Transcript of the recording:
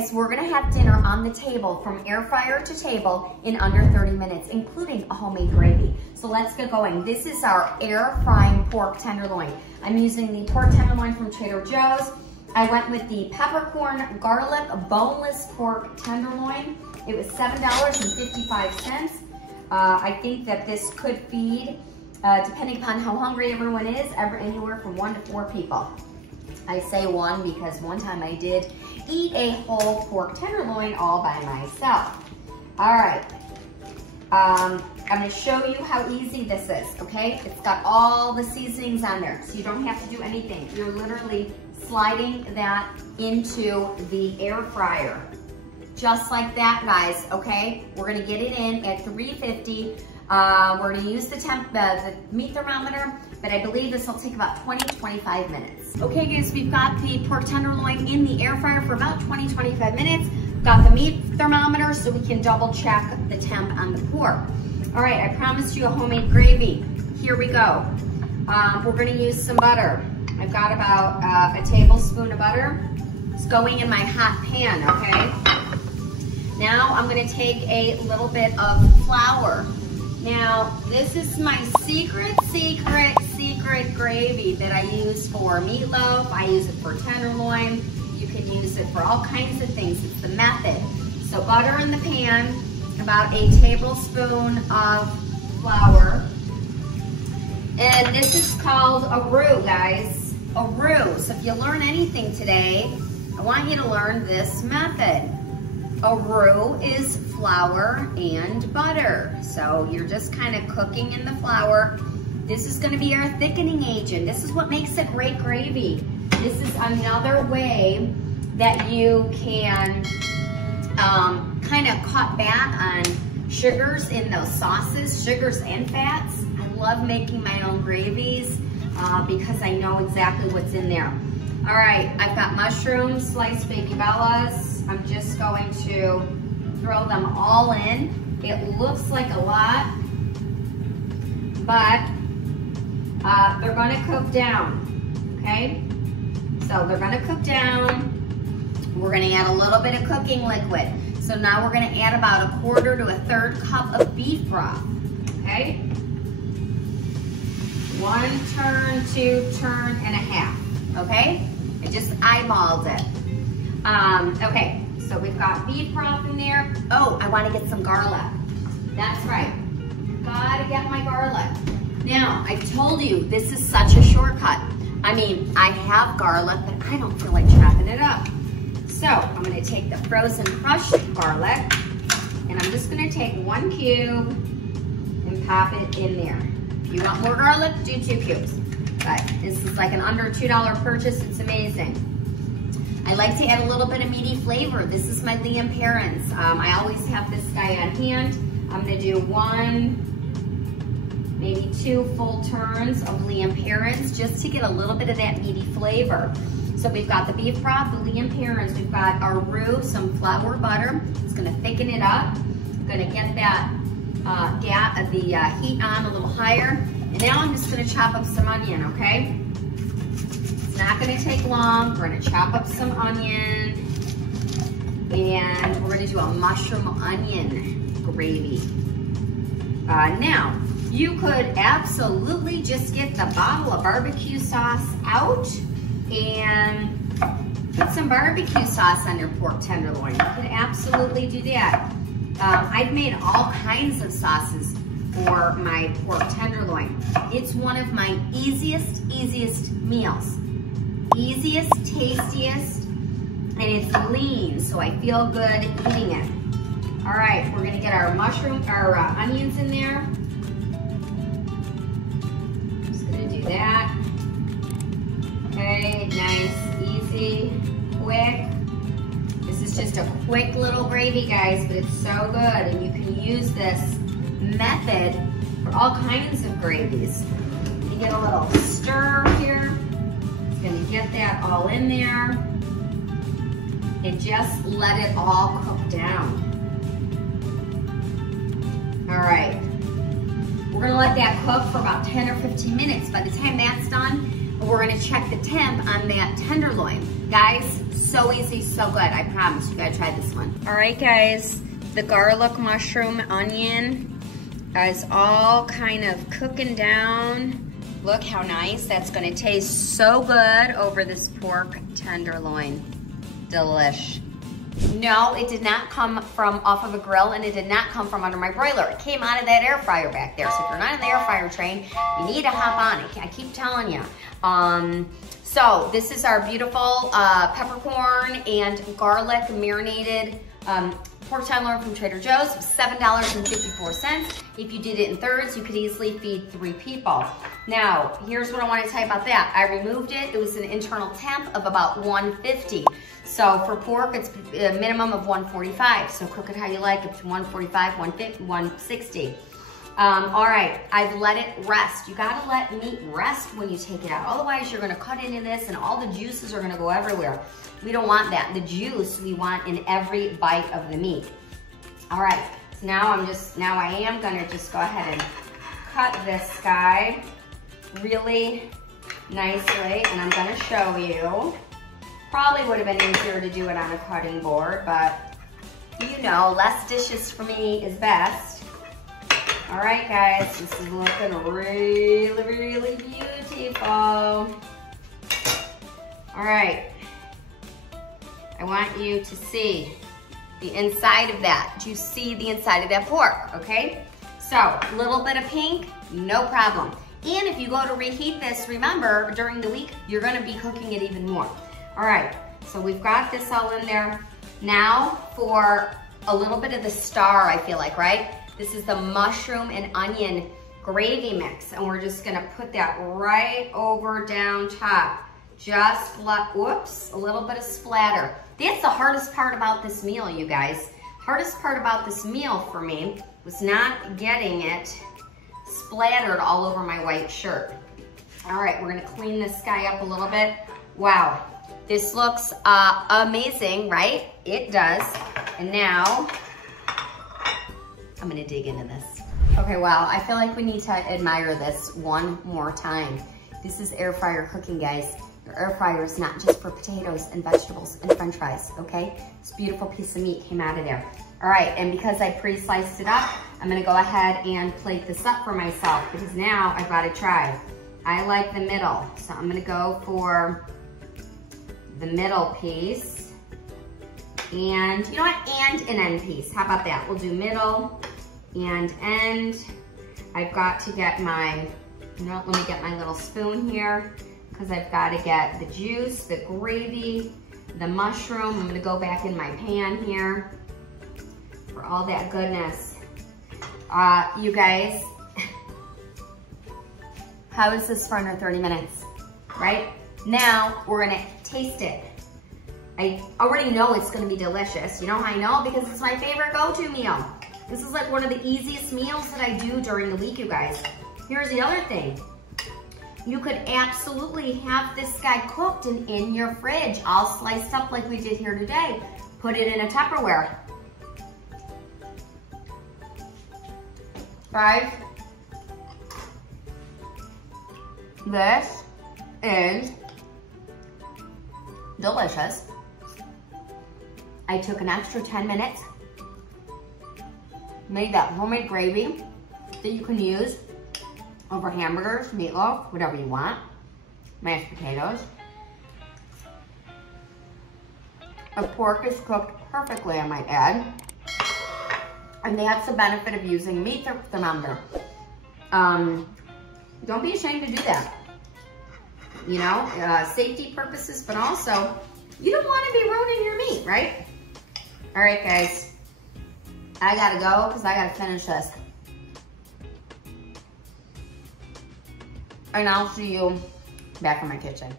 guys, we're gonna have dinner on the table from air fryer to table in under 30 minutes, including a homemade gravy. So let's get going. This is our air frying pork tenderloin. I'm using the pork tenderloin from Trader Joe's. I went with the peppercorn garlic boneless pork tenderloin. It was $7.55. I think that this could feed, depending upon how hungry everyone is, anywhere from 1 to 4 people. I say 1 because one time I did eat a whole pork tenderloin all by myself. All right, I'm gonna show you how easy this is, okay? It's got all the seasonings on there, so you don't have to do anything. You're literally sliding that into the air fryer. Just like that, guys, okay? We're gonna get it in at 350. We're gonna use the meat thermometer, but I believe this will take about 20 to 25 minutes. Okay guys, we've got the pork tenderloin in the air fryer for about 20-25 minutes. Got the meat thermometer so we can double check the temp on the pork. All right, I promised you a homemade gravy. Here we go. We're gonna use some butter. I've got about a tablespoon of butter. It's going in my hot pan, okay? Now I'm gonna take a little bit of flour. Now, this is my secret gravy that I use for meatloaf. I use it for tenderloin. You can use it for all kinds of things. It's the method. So butter in the pan, about a tablespoon of flour. And this is called a roux, guys. A roux. So if you learn anything today, I want you to learn this method. A roux is flour and butter. So you're just kind of cooking in the flour. This is gonna be our thickening agent. This is what makes a great gravy. This is another way that you can kind of cut back on sugars in those sauces, sugars and fats. I love making my own gravies because I know exactly what's in there. All right, I've got mushrooms, sliced baby bellas. I'm just going to throw them all in. It looks like a lot, but they're gonna cook down, okay? So they're gonna cook down. We're gonna add a little bit of cooking liquid. So now we're gonna add about 1/4 to 1/3 cup of beef broth, okay? 1 turn, 2 turn and a half, okay? I just eyeballed it. Okay, so we've got beef broth in there. Oh, I wanna get some garlic. That's right, gotta get my garlic. Now, I told you this is such a shortcut. I mean, I have garlic, but I don't feel like chopping it up. So, I'm gonna take the frozen crushed garlic, and I'm just gonna take 1 cube and pop it in there. If you want more garlic, do 2 cubes. But this is like an under $2 purchase, it's amazing. I like to add a little bit of meaty flavor. This is my Liam Perrins. I always have this guy on hand. I'm gonna do 1, maybe 2 full turns of Liam Perrins just to get a little bit of that meaty flavor. So we've got the beef broth, the Liam Perrins, we've got our roux, some flour butter. It's gonna thicken it up. I'm gonna get that heat on a little higher. And now I'm just gonna chop up some onion, okay? It's not gonna take long. We're gonna chop up some onion and we're gonna do a mushroom onion gravy. Now, you could absolutely just get the bottle of barbecue sauce out and put some barbecue sauce on your pork tenderloin. You could absolutely do that. I've made all kinds of sauces for my pork tenderloin. It's one of my easiest meals. Easiest, tastiest, and it's lean, so I feel good eating it. All right, we're gonna get our onions in there. Just gonna do that. Okay, nice, easy, quick. This is just a quick little gravy, guys, but it's so good, and you can use this method for all kinds of gravies. You get a little stir here. It's gonna get that all in there, and just let it all cook down. All right, we're gonna let that cook for about 10 or 15 minutes. By the time that's done, we're gonna check the temp on that tenderloin. Guys, so easy, so good. I promise you gotta try this one. All right, guys, the garlic, mushroom, onion is all kind of cooking down. Look how nice that's gonna taste so good over this pork tenderloin. Delish. No, it did not come from off of a grill, and it did not come from under my broiler. It came out of that air fryer back there. So if you're not in the air fryer train, you need to hop on it. I keep telling you. So this is our beautiful peppercorn and garlic marinated pork tenderloin from Trader Joe's, $7.54. If you did it in thirds, you could easily feed 3 people. Now, here's what I want to tell you about that. I removed it. It was an internal temp of about 150. So for pork, it's a minimum of 145. So cook it how you like, up to 145, 150, 160. All right, I've let it rest. You gotta let meat rest when you take it out. Otherwise, you're gonna cut into this and all the juices are gonna go everywhere. We don't want that. The juice we want in every bite of the meat. All right, so now I am gonna just go ahead and cut this guy really nicely, and I'm gonna show you. Probably would have been easier to do it on a cutting board, but you know, less dishes for me is best. All right, guys, this is looking really, really beautiful. All right, I want you to see the inside of that. Do you see the inside of that pork, okay? So, a little bit of pink, no problem. And if you go to reheat this, remember, during the week, you're gonna be cooking it even more. All right, so we've got this all in there. Now for a little bit of the star, I feel like, right? This is the mushroom and onion gravy mix, and we're just gonna put that right over down top. Just like, whoops, a little bit of splatter. That's the hardest part about this meal, you guys. Hardest part about this meal for me was not getting it splattered all over my white shirt. All right, we're gonna clean this guy up a little bit. Wow. This looks amazing, right? It does. And now, I'm gonna dig into this. Okay, wow, I feel like we need to admire this one more time. This is air fryer cooking, guys. Your air fryer is not just for potatoes and vegetables and french fries, okay? This beautiful piece of meat came out of there. All right, and because I pre-sliced it up, I'm gonna go ahead and plate this up for myself because now I've gotta try. I like the middle, so I'm gonna go for the middle piece. And you know what, and an end piece. How about that? We'll do middle and end. I've got to get my, you know, let me get my little spoon here because I've got to get the juice, the gravy, the mushroom. I'm gonna go back in my pan here for all that goodness. You guys, how is this for under 30 minutes, right? Now we're gonna taste it. I already know it's gonna be delicious. You know how I know? Because it's my favorite go-to meal. This is like one of the easiest meals that I do during the week, you guys. Here's the other thing. You could absolutely have this guy cooked and in your fridge, all sliced up like we did here today. Put it in a Tupperware. Guys, this is delicious. I took an extra 10 minutes, made that homemade gravy that you can use over hamburgers, meatloaf, whatever you want, mashed potatoes. The pork is cooked perfectly, I might add. And that's the benefit of using meat thermometer. Don't be ashamed to do that. You know, safety purposes, but also you don't want to be ruining your meat, right? All right, guys, I gotta go because I gotta finish this. And I'll see you back in my kitchen.